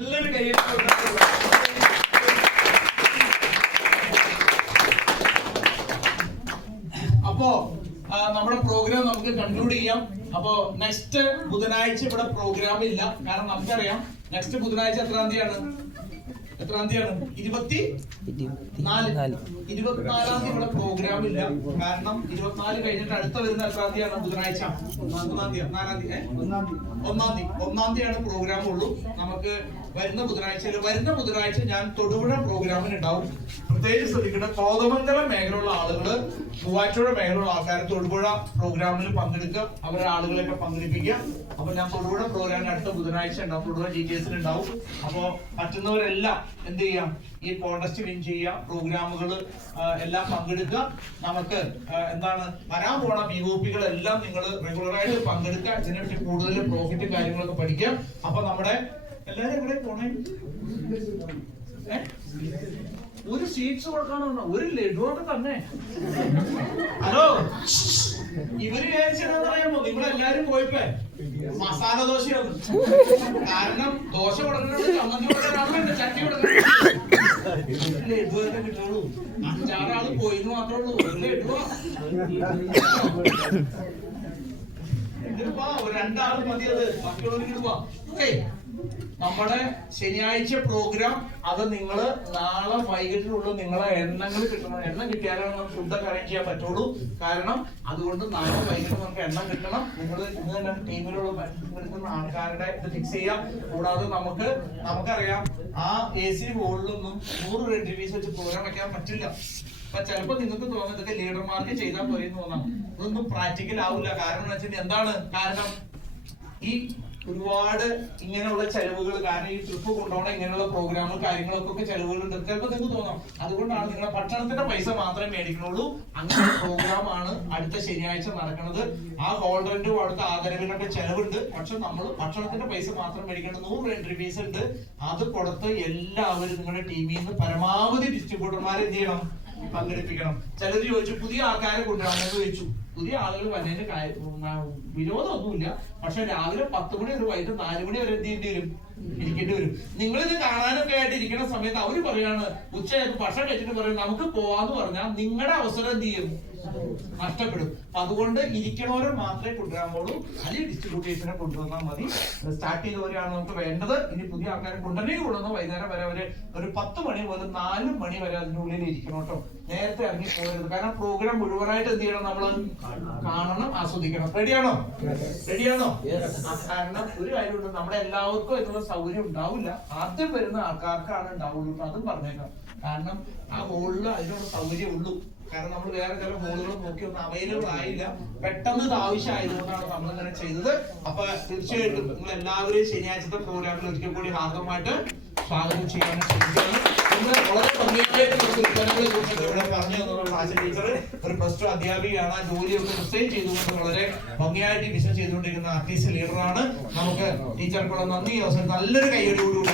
നല്ലൊരു കൈ. അപ്പോ നമ്മുടെ പ്രോഗ്രാം നമുക്ക് കൺക്ലൂഡ് ചെയ്യാം. അപ്പോ നെക്സ്റ്റ് ബുധനാഴ്ച ഇവിടെ പ്രോഗ്രാം ഇല്ല. കാരണം നമുക്കറിയാം നെക്സ്റ്റ് ബുധനാഴ്ച എത്രാം തീയതിയാണ്? 24-ാം തീയതി ഇവിടെ പ്രോഗ്രാം ഇല്ല. കാരണം 24 കഴിഞ്ഞിട്ട് അടുത്ത വരുന്ന എത്രാം തീയതിയാണ്? ബുധനാഴ്ച 1-ാം തീയതിയാണ് പ്രോഗ്രാം ഉള്ളൂ. നമുക്ക് വരുന്ന ബുധനാഴ്ച ഞാൻ തൊടുപുഴ പ്രോഗ്രാമിന് ഉണ്ടാവും. പ്രത്യേകിച്ച് ശ്രദ്ധിക്കണം, കോതമംഗലം മേഖലയുള്ള ആളുകള്, മൂവാറ്റുപുഴ മേഖലയുള്ള ആൾക്കാർ തൊടുപുഴ പ്രോഗ്രാമിൽ പങ്കെടുക്കുക, അവരുടെ ആളുകളെയൊക്കെ പങ്കെടുപ്പിക്കുക. അപ്പൊ ഞാൻ തൊടുപുഴ പ്രോഗ്രാമിന് അടുത്ത ബുധനാഴ്ച ഉണ്ടാവും, തൊടുപുഴ GTS ഉണ്ടാവും. അപ്പൊ പറ്റുന്നവരെല്ലാം എന്ത് ചെയ്യാം, ഈ കോൺടെസ്റ്റ് വിൻ ചെയ്യുക, പ്രോഗ്രാമുകൾ എല്ലാം പങ്കെടുക്കുക. നമുക്ക് എന്താണ് വരാൻ പോണ BOP-കൾ എല്ലാം നിങ്ങൾ റെഗുലറായിട്ട് പങ്കെടുക്കുക. ഇതിനെപ്പറ്റി കൂടുതൽ പ്രോഫിറ്റ് കാര്യങ്ങളൊക്കെ പഠിക്കുക. അപ്പൊ നമ്മുടെ എല്ലാരും എവിടെ പോണേ? ഒരു സീറ്റ്സ് കൊടുക്കാനുണ്ടോ? ഒരു ലഡുവൊക്കെ തന്നെ. ഹലോ, ഇവര് വിചാരിച്ചറിയാമോ നിങ്ങളെല്ലാരും പോയിപ്പോ മസാല ദോശയാണ്. കാരണം ദോശ കൊടുക്കണത് ചമ്മന്തി കൊടുക്കാറുണ്ട്, ചട്ടി കൊടുക്കണം, ലഡുവൊക്കെ കിട്ടുള്ളൂ. 5-6 ആള് പോയിന്ന് മാത്രമേ ഉള്ളൂ. ഒരു ലഡുവ ഇതിപ്പോ 2 ആള് മതി. അത് ബാക്കിയുള്ളവർക്ക് ഇടുവാ. നമ്മുടെ ശനിയാഴ്ച പ്രോഗ്രാം അത് നിങ്ങള് നാളെ വൈകിട്ടുള്ള നിങ്ങളെ എണ്ണങ്ങൾ കിട്ടണം. എണ്ണം കിട്ടിയാലാണ് നമുക്ക് ഫുഡൊക്കെ അറേഞ്ച് ചെയ്യാൻ പറ്റുള്ളൂ. കാരണം അതുകൊണ്ട് നാളെ വൈകിട്ട് നമുക്ക് എണ്ണം കിട്ടണം. നിങ്ങൾ ഇന്ന് തന്നെ ടീമിലുള്ള ആൾക്കാരുടെ ഇത് ഫിക്സ് ചെയ്യാം. കൂടാതെ നമുക്കറിയാം ആ AC ഹോളിലൊന്നും 100 എൻട്രി ഫീസ് വെച്ച് പ്രോഗ്രാം വെക്കാൻ പറ്റില്ല. അപ്പൊ ചിലപ്പോ നിങ്ങൾക്ക് തോന്നുന്നത് ഇതൊക്കെ ലീഡർമാർക്ക് ചെയ്താൽ പോരെന്ന് തോന്നാം. ഇതൊന്നും പ്രാക്ടിക്കൽ ആവില്ല. കാരണം എന്ന് വെച്ചാൽ എന്താണ് കാരണം? ഈ ഒരുപാട് ഇങ്ങനെയുള്ള ചെലവുകൾ, കാരണം ഈ ട്രിപ്പ് കൊണ്ടുപോകണം, ഇങ്ങനെയുള്ള പ്രോഗ്രാമുകൾ കാര്യങ്ങളൊക്കെ ചെലവുകളുണ്ട്. ചിലപ്പോൾ നിങ്ങൾക്ക് തോന്നാം അതുകൊണ്ടാണ് നിങ്ങളെ ഭക്ഷണത്തിന്റെ പൈസ മാത്രമേ മേടിക്കുന്നുള്ളൂ. അങ്ങനെ പ്രോഗ്രാം ആണ് അടുത്ത ശനിയാഴ്ച നടക്കുന്നത്. ആ ഹോൾ റെന്റും അവിടുത്തെ ആദരവിനൊക്കെ ചെലവുണ്ട്. പക്ഷെ നമ്മൾ ഭക്ഷണത്തിന്റെ പൈസ മാത്രം മേടിക്കേണ്ട 100 എൻട്രി ഫീസ് ഉണ്ട്. അത് കൊടുത്ത് എല്ലാവരും നിങ്ങളുടെ ടീമിൽ നിന്ന് പരമാവധി ഡിസ്ട്രിബ്യൂട്ടർമാരെ എന്ത് ചെയ്യണം, പങ്കെടുപ്പിക്കണം. ചിലർ ചോദിച്ചു പുതിയ ആൾക്കാരെ കൊണ്ടുവരാമെന്ന് ചോദിച്ചു. പുതിയ ആളുകൾ വന്നതിന്റെ വിരോധമൊന്നുമില്ല. പക്ഷെ രാവിലെ 10 മണി വരെ വൈകിട്ട് 4 മണി വരെ എന്ത് ചെയ്യേണ്ടി വരും, ഇരിക്കേണ്ടി വരും. നിങ്ങളിത് കാണാനൊക്കെ ആയിട്ട് ഇരിക്കുന്ന സമയത്ത് അവര് പറയാണ് ഉച്ചയായിട്ട് ഭക്ഷണം കഴിച്ചിട്ട് പറയും നമുക്ക് പോവാന്ന് പറഞ്ഞാൽ നിങ്ങളുടെ അവസരം എന്ത് ചെയ്യും, നഷ്ടപ്പെടും. അതുകൊണ്ട് ഇരിക്കണവരെ മാത്രമേ കൊണ്ടുവരാൻ പോളൂ. അല്ലെങ്കിൽ ഡിസ്ട്രിബ്യൂട്ടേഴ്സിനെ കൊണ്ടുവന്നാൽ മതി. സ്റ്റാർട്ട് ചെയ്തവരെയാണ് നമുക്ക് വേണ്ടത്. ഇനി പുതിയ ആൾക്കാരെ കൊണ്ടുവരണമെങ്കിൽ കൊണ്ടുവന്ന് വൈകുന്നേരം വരെ അവര് ഒരു 10 മണി മുതൽ 4 മണി വരെ അതിനുള്ളിൽ ഇരിക്കണം കേട്ടോ. നേരത്തെ ഇറങ്ങി പോകരുത്. കാരണം പ്രോഗ്രാം മുഴുവനായിട്ട് എന്ത് ചെയ്യണം, നമ്മൾ കാണണം, ആസ്വദിക്കണം. റെഡിയാണോ? കാരണം ഒരു കാര്യമുണ്ട്, നമ്മുടെ എല്ലാവർക്കും അതിനുള്ള സൗകര്യം ഉണ്ടാവില്ല. ആദ്യം വരുന്ന ആൾക്കാർക്കാണ് ഉണ്ടാവുള്ളൂ. അതും പറഞ്ഞേക്കാം. കാരണം ആ ഹോളിൽ അതിനുള്ള സൗകര്യം ഉള്ളൂ. കാരണം നമ്മൾ വേറെ ചില ഹോളുകൾ നോക്കി ഒന്നും അവൈലബിൾ ആയില്ല. പെട്ടെന്ന് ഇത് ആവശ്യമായതുകൊണ്ടാണ് നമ്മൾ ഇങ്ങനെ ചെയ്തത്. അപ്പൊ തീർച്ചയായിട്ടും നിങ്ങൾ എല്ലാവരെയും ശനിയാഴ്ചത്തെ പ്രോഗ്രാമിൽ ഒരിക്കൽ കൂടി ഹാർദമായിട്ട് സ്വാഗതം ചെയ്യാനും ശ്രമിക്കുകയാണ്. വളരെ ഭംഗിയായിട്ട് ഉൽപ്പന്നങ്ങളെ കുറിച്ചൊക്കെ ഇവിടെ പറഞ്ഞു തന്നുള്ള ക്ലാസ് ടീച്ചർ ഒരു +2 അധ്യാപികയാണ്. ആ ജോലിയൊക്കെ റിസൈൻ ചെയ്തുകൊണ്ട് വളരെ ഭംഗിയായിട്ട് ബിസിനസ് ചെയ്തുകൊണ്ടിരിക്കുന്ന ആർട്ടിസ്റ്റ് ലീഡറാണ്. നമുക്ക് ടീച്ചർക്കുള്ള നന്ദി അവസരം നല്ലൊരു കൈയടിയോടുകൂടി